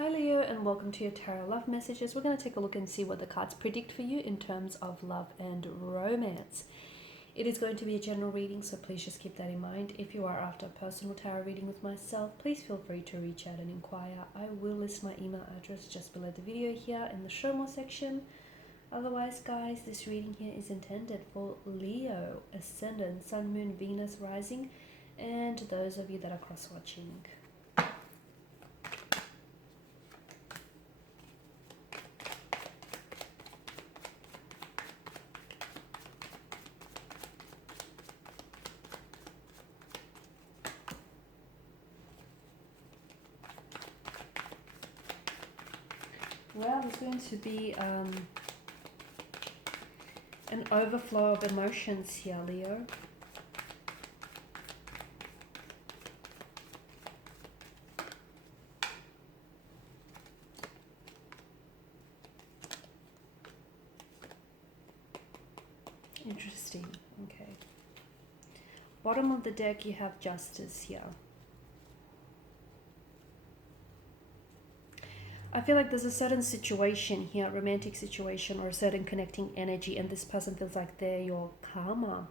Hi Leo, and welcome to your Tarot Love Messages. We're going to take a look and see what the cards predict for you in terms of love and romance. It is going to be a general reading, so please just keep that in mind. If you are after a personal tarot reading with myself, please feel free to reach out and inquire. I will list my email address just below the video here in the show more section. Otherwise, guys, this reading here is intended for Leo, Ascendant, Sun, Moon, Venus, Rising, and those of you that are cross-watching. Well, there's going to be an overflow of emotions here, Leo. Interesting. Okay. Bottom of the deck, you have Justice here. I feel like there's a certain situation here, romantic situation or a certain connecting energy, and this person feels like they're your karma.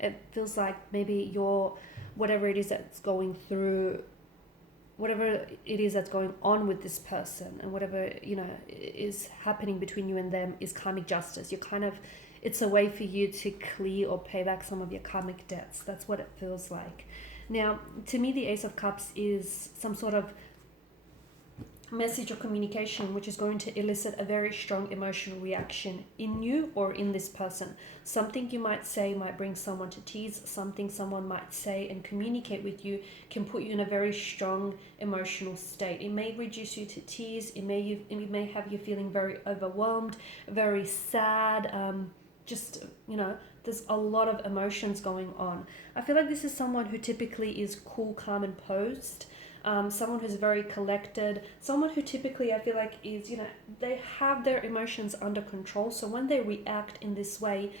It feels like maybe your, whatever it is that's going through, whatever it is that's going on with this person, and whatever, is happening between you and them is karmic justice. You're kind of, it's a way for you to clear or pay back some of your karmic debts. That's what it feels like. Now, to me, the Ace of Cups is some sort of message or communication which is going to elicit a very strong emotional reaction in you or in this person. Something you might say might bring someone to tears. Something someone might say and communicate with you can put you in a very strong emotional state. It may reduce you to tears. It may have you feeling very overwhelmed, very sad. There's a lot of emotions going on. I feel like this is someone who typically is cool, calm, and posed. Someone who's very collected, someone who typically I feel like is, they have their emotions under control. So when they react in this way,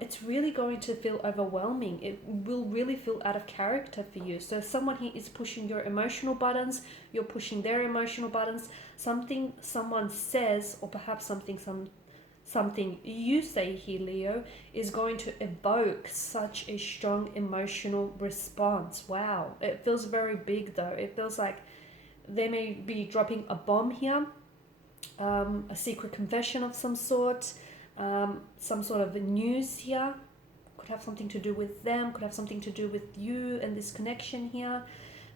it's really going to feel overwhelming. It will really feel out of character for you. So someone here is pushing your emotional buttons, you're pushing their emotional buttons. Something someone says, or perhaps something you say here, Leo, is going to evoke such a strong emotional response. Wow. It feels very big though. It feels like they may be dropping a bomb here, a secret confession of some sort, some sort of news here. Could have something to do with them, could have something to do with you and this connection here.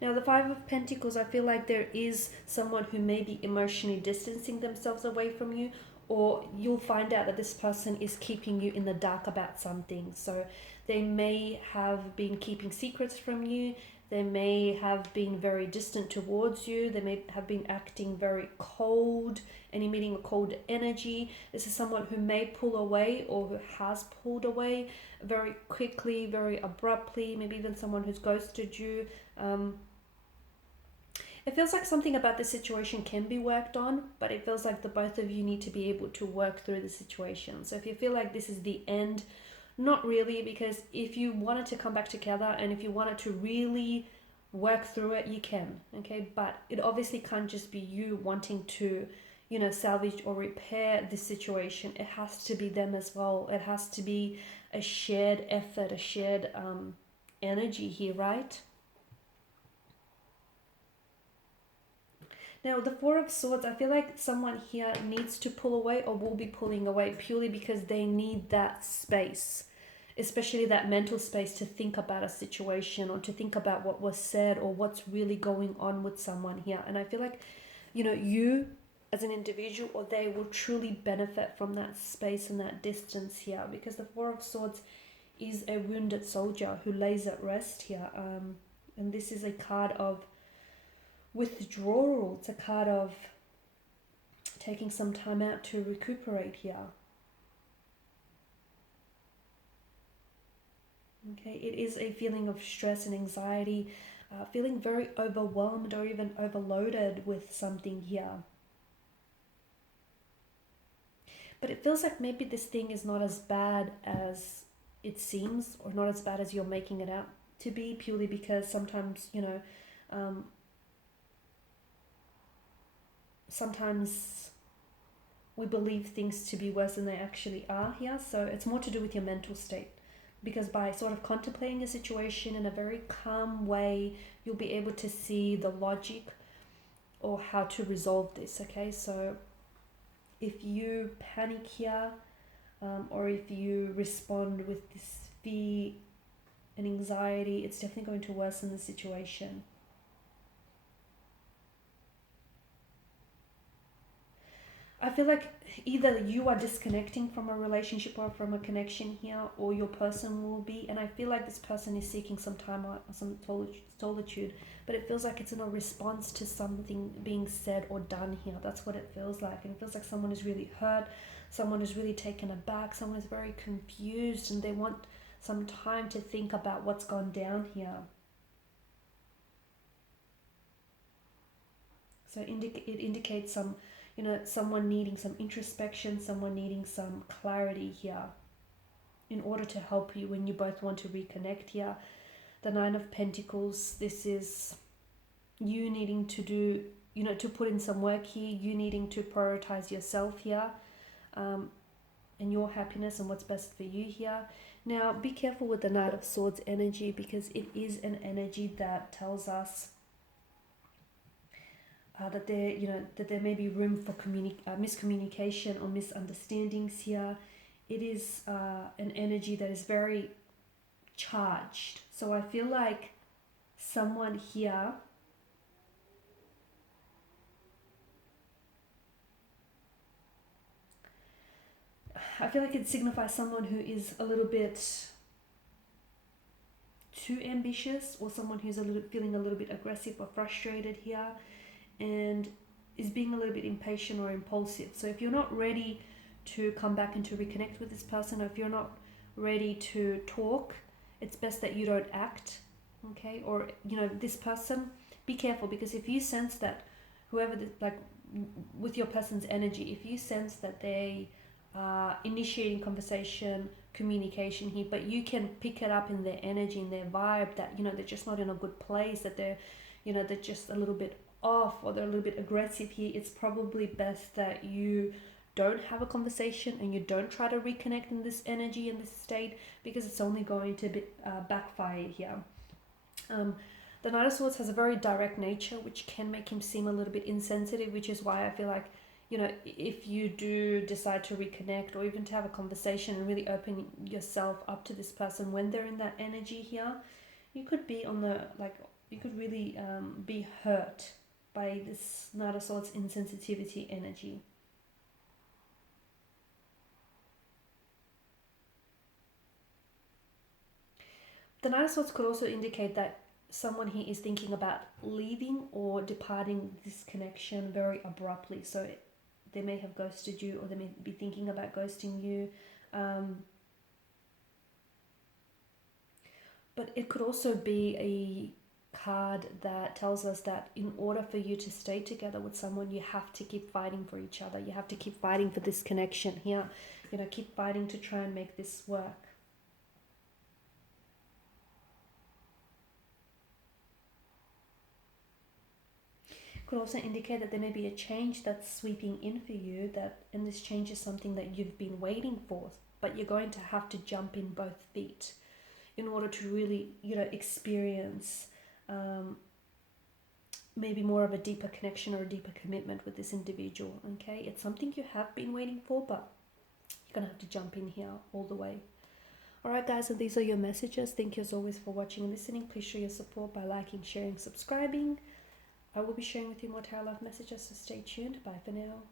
Now, the Five of Pentacles, I feel like there is someone who may be emotionally distancing themselves away from you, or you'll find out that this person is keeping you in the dark about something. So they may have been keeping secrets from you. They may have been very distant towards you. They may have been acting very cold and emitting a cold energy. This is someone who may pull away or who has pulled away very quickly, very abruptly. Maybe even someone who's ghosted you. It feels like something about the situation can be worked on, but it feels like the both of you need to be able to work through the situation. So if you feel like this is the end, not really, because if you wanted to come back together and if you wanted to really work through it, you can, okay? But it obviously can't just be you wanting to, salvage or repair this situation. It has to be them as well. It has to be a shared effort, a shared energy here, right? Now, the Four of Swords, I feel like someone here needs to pull away or will be pulling away purely because they need that space, especially that mental space to think about a situation or to think about what was said or what's really going on with someone here. And I feel like, you as an individual or they will truly benefit from that space and that distance here, because the Four of Swords is a wounded soldier who lays at rest here. And this is a card of withdrawal. It's a card of taking some time out to recuperate here. Okay, it is a feeling of stress and anxiety, feeling very overwhelmed or even overloaded with something here. But it feels like maybe this thing is not as bad as it seems, or not as bad as you're making it out to be, purely because sometimes, sometimes we believe things to be worse than they actually are here. So it's more to do with your mental state, because by sort of contemplating a situation in a very calm way, you'll be able to see the logic or how to resolve this. Okay, so if you panic here, or if you respond with this fear and anxiety, it's definitely going to worsen the situation. I feel like either you are disconnecting from a relationship or from a connection here, or your person will be. And I feel like this person is seeking some time out or some solitude, but it feels like it's in a response to something being said or done here. That's what it feels like. And it feels like someone is really hurt, someone is really taken aback, someone is very confused, and they want some time to think about what's gone down here. So it indicates some, someone needing some introspection, someone needing some clarity here in order to help you when you both want to reconnect here. The Nine of Pentacles, this is you needing to do, to put in some work here, you needing to prioritize yourself here, and your happiness and what's best for you here. Now, be careful with the Knight of Swords energy, because it is an energy that tells us that there may be room for miscommunication or misunderstandings here. It is an energy that is very charged. So I feel like someone here it signifies someone who is a little bit too ambitious, or someone who's feeling a little bit aggressive or frustrated here, and is being a little bit impatient or impulsive. So if you're not ready to come back and to reconnect with this person, or if you're not ready to talk, it's best that you don't act. Okay, or this person, be careful, because if you sense that with your person's energy, if you sense that they are initiating conversation, communication here, but you can pick it up in their energy, in their vibe, that they're just not in a good place, that they're just a little bit off, or they're a little bit aggressive here, it's probably best that you don't have a conversation and you don't try to reconnect in this energy, in this state, because it's only going to backfire here. The Knight of Swords has a very direct nature, which can make him seem a little bit insensitive, which is why I feel like, if you do decide to reconnect, or even to have a conversation and really open yourself up to this person when they're in that energy here, you could be you could really be hurt by this Knight of Swords insensitivity energy. The Knight of Swords could also indicate that someone here is thinking about leaving or departing this connection very abruptly. So they may have ghosted you, or they may be thinking about ghosting you. But it could also be a card that tells us that in order for you to stay together with someone, you have to keep fighting for each other. You have to keep fighting for this connection here. Keep fighting to try and make this work. Could also indicate that there may be a change that's sweeping in for you, and this change is something that you've been waiting for, but you're going to have to jump in both feet in order to really experience maybe more of a deeper connection or a deeper commitment with this individual. Okay, it's something you have been waiting for, but you're gonna have to jump in here all the way. Alright guys, so these are your messages. Thank you as always for watching and listening. Please show your support by liking, sharing, subscribing. I will be sharing with you more tarot love messages, so stay tuned. Bye for now.